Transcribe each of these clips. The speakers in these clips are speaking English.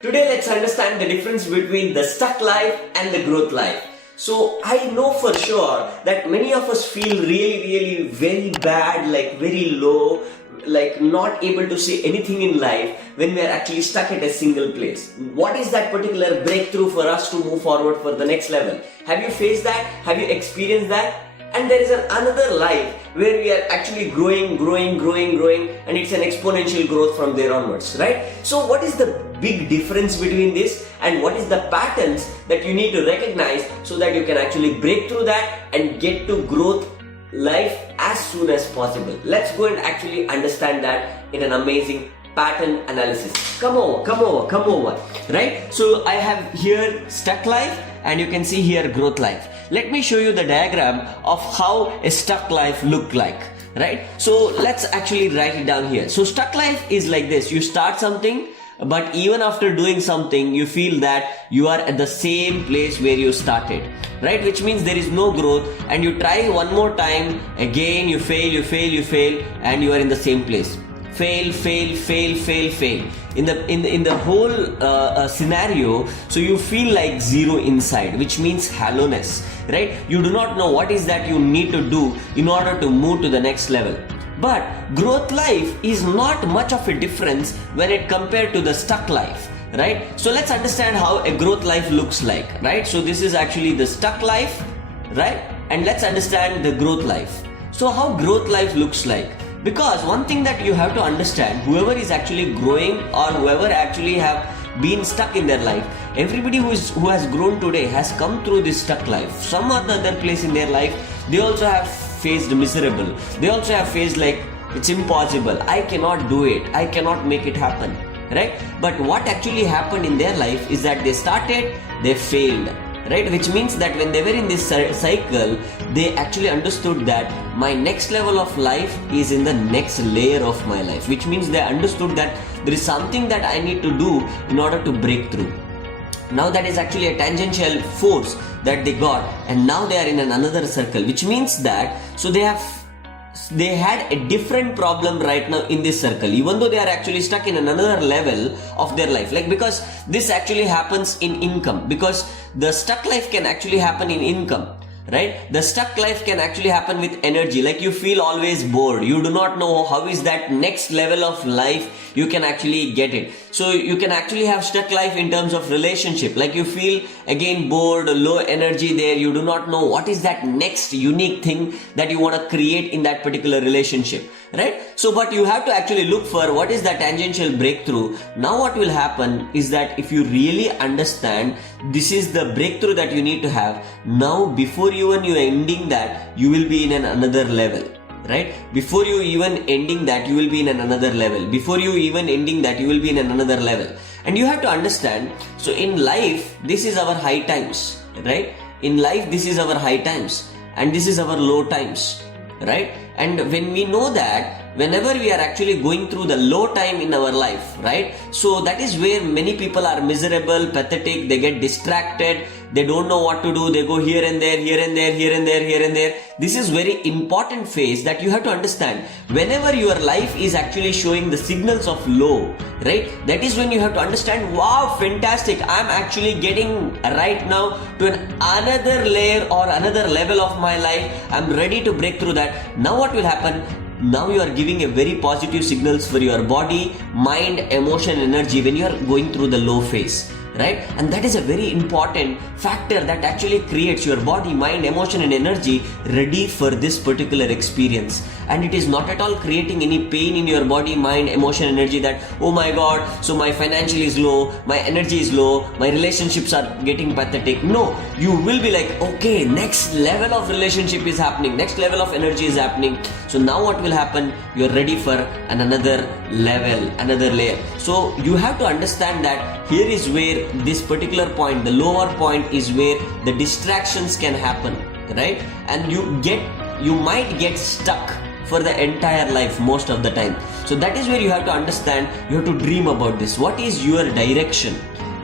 Today let's understand the difference between the stuck life and the growth life. So I know for sure that many of us feel really very bad, like very low, like not able to see anything in life when we are actually stuck at a single place. What is that particular breakthrough for us to move forward for the next level? Have you faced that? Have you experienced that? And there is another life where we are actually growing, and it's an exponential growth from there onwards, right? So what is the big difference between this, and what is the patterns that you need to recognize so that you can actually break through that and get to growth life as soon as possible? Let's go and actually understand that in an amazing pattern analysis. Come over, right? So I have here stuck life and you can see here growth life. Let me show you the diagram of how a stuck life look like, right? So let's actually write it down here. So stuck life is like this. You start something, but even after doing something, you feel that you are at the same place where you started, right? Which means there is no growth, and you try one more time, again you fail, and you are in the same place. Fail. In the whole scenario, so you feel like zero inside, which means hollowness, right? You do not know what is that you need to do in order to move to the next level. But growth life is not much of a difference when it compared to the stuck life, right? So let's understand how a growth life looks like, right? So this is actually the stuck life, right? And let's understand the growth life. So how growth life looks like? Because one thing that you have to understand, whoever is actually growing or whoever actually have been stuck in their life, everybody who has grown today has come through this stuck life. Some or the other place in their life, they also have faced miserable. They also have faced like, it's impossible, I cannot do it, I cannot make it happen, right? But what actually happened in their life is that they started, they failed, right? Which means that when they were in this cycle, they actually understood that my next level of life is in the next layer of my life, which means they understood that there is something that I need to do in order to break through. Now that is actually a tangential force that they got, and now they are in another circle, which means that so they had a different problem right now in this circle, even though they are actually stuck in another level of their life. Like, because this actually happens in income, because the stuck life can actually happen in income, right? The stuck life can actually happen with energy, like you feel always bored, you do not know how is that next level of life you can actually get it. So you can actually have stuck life in terms of relationship, like you feel again bored, low energy there, you do not know what is that next unique thing that you want to create in that particular relationship, right? So but you have to actually look for what is that tangential breakthrough. Now what will happen is that if you really understand this is the breakthrough that you need to have, now before even you ending that, you will be in another level, right? Before you even ending that, you will be in another level. Before you even ending that, you will be in another level. And you have to understand, so in life, this is our high times, right? In life, this is our high times, and this is our low times, right? And when we know that, whenever we are actually going through the low time in our life, right? So that is where many people are miserable, pathetic, they get distracted, they don't know what to do, they go here and there. This is very important phase that you have to understand. Whenever your life is actually showing the signals of low, right? That is when you have to understand, wow, fantastic, I'm actually getting right now to another layer or another level of my life. I'm ready to break through that. Now what will happen? Now you are giving a very positive signals for your body, mind, emotion, energy when you are going through the low phase, right? And that is a very important factor that actually creates your body, mind, emotion and energy ready for this particular experience. And it is not at all creating any pain in your body, mind, emotion, energy that, oh my god, so my financial is low, my energy is low, my relationships are getting pathetic. No, you will be like, okay, next level of relationship is happening, next level of energy is happening. So now what will happen? You're ready for another level, another layer. So you have to understand that here is where this particular point, the lower point, is where the distractions can happen, right? And you might get stuck for the entire life most of the time. So that is where you have to understand, you have to dream about this. What is your direction,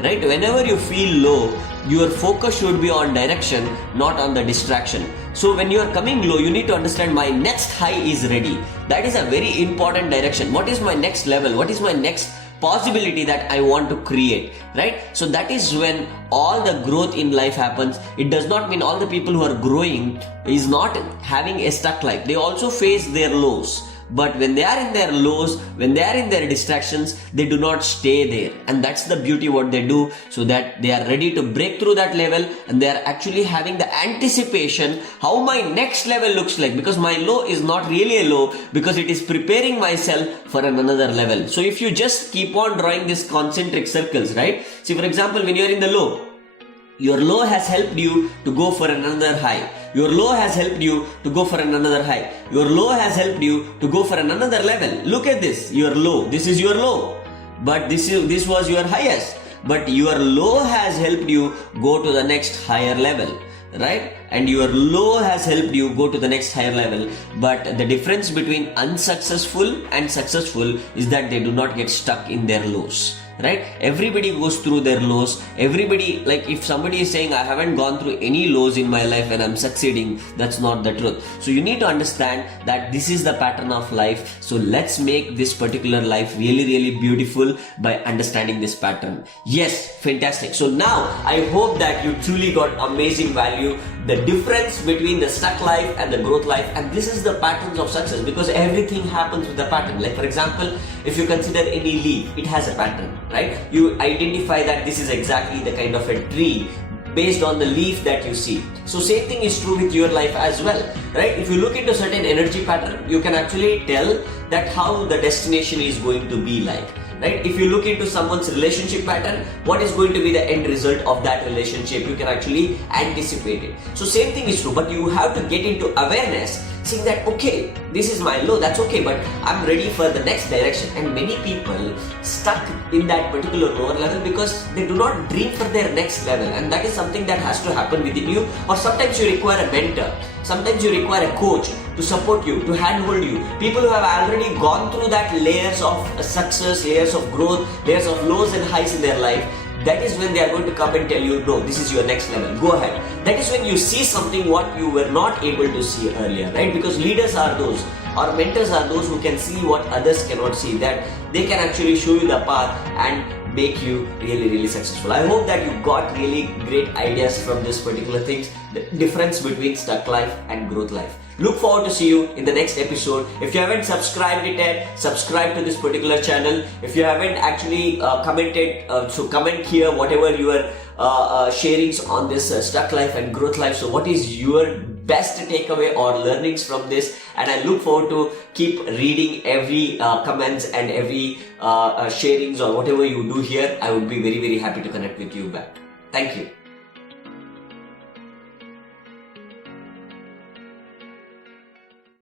right? Whenever you feel low, your focus should be on direction, not on the distraction. So when you are coming low, you need to understand my next high is ready. That is a very important direction. What is my next level? What is my next possibility that I want to create, right? So that is when all the growth in life happens. It does not mean all the people who are growing is not having a stuck life. They also face their lows. But when they are in their lows, when they are in their distractions, they do not stay there. And that's the beauty what they do, so that they are ready to break through that level, and they are actually having the anticipation how my next level looks like, because my low is not really a low, because it is preparing myself for another level. So if you just keep on drawing these concentric circles, right? See, for example, when you are in the low, your low has helped you to go for another high. Your low has helped you to go for another high. Your low has helped you to go for another level. Look at this. Your low. This is your low. But this was your highest. But your low has helped you go to the next higher level. Right? And your low has helped you go to the next higher level. But the difference between unsuccessful and successful is that they do not get stuck in their lows. Right? Everybody goes through their lows. Everybody, like if somebody is saying I haven't gone through any lows in my life and I'm succeeding, that's not the truth. So you need to understand that this is the pattern of life. So let's make this particular life really, really beautiful by understanding this pattern. Yes, fantastic. So now I hope that you truly got amazing value, the difference between the stuck life and the growth life, and this is the patterns of success, because everything happens with the pattern. Like for example, if you consider any leaf, it has a pattern, right? You identify that this is exactly the kind of a tree based on the leaf that you see. So same thing is true with your life as well, right? If you look into certain energy pattern, you can actually tell that how the destination is going to be like. Right? If you look into someone's relationship pattern, what is going to be the end result of that relationship, you can actually anticipate it. So same thing is true, but you have to get into awareness, saying that okay, this is my low, that's okay, but I'm ready for the next direction. And many people stuck in that particular lower level because they do not dream for their next level, and that is something that has to happen within you. Or sometimes you require a mentor, sometimes you require a coach to support you, to handhold you. People who have already gone through that layers of success, layers of growth, layers of lows and highs in their life. That is when they are going to come and tell you, no, this is your next level, go ahead. That is when you see something what you were not able to see earlier, right? Because leaders are those, or mentors are those who can see what others cannot see, that they can actually show you the path and make you really, really successful. I hope that you got really great ideas from this particular things, the difference between stuck life and growth life. Look forward to see you in the next episode. If you haven't subscribed it yet, subscribe to this particular channel. If you haven't actually commented, so comment here whatever your sharings on this stuck life and growth life. So what is your best takeaway or learnings from this? And I look forward to keep reading every comments and every sharings or whatever you do here. I would be very, very happy to connect with you back. Thank you.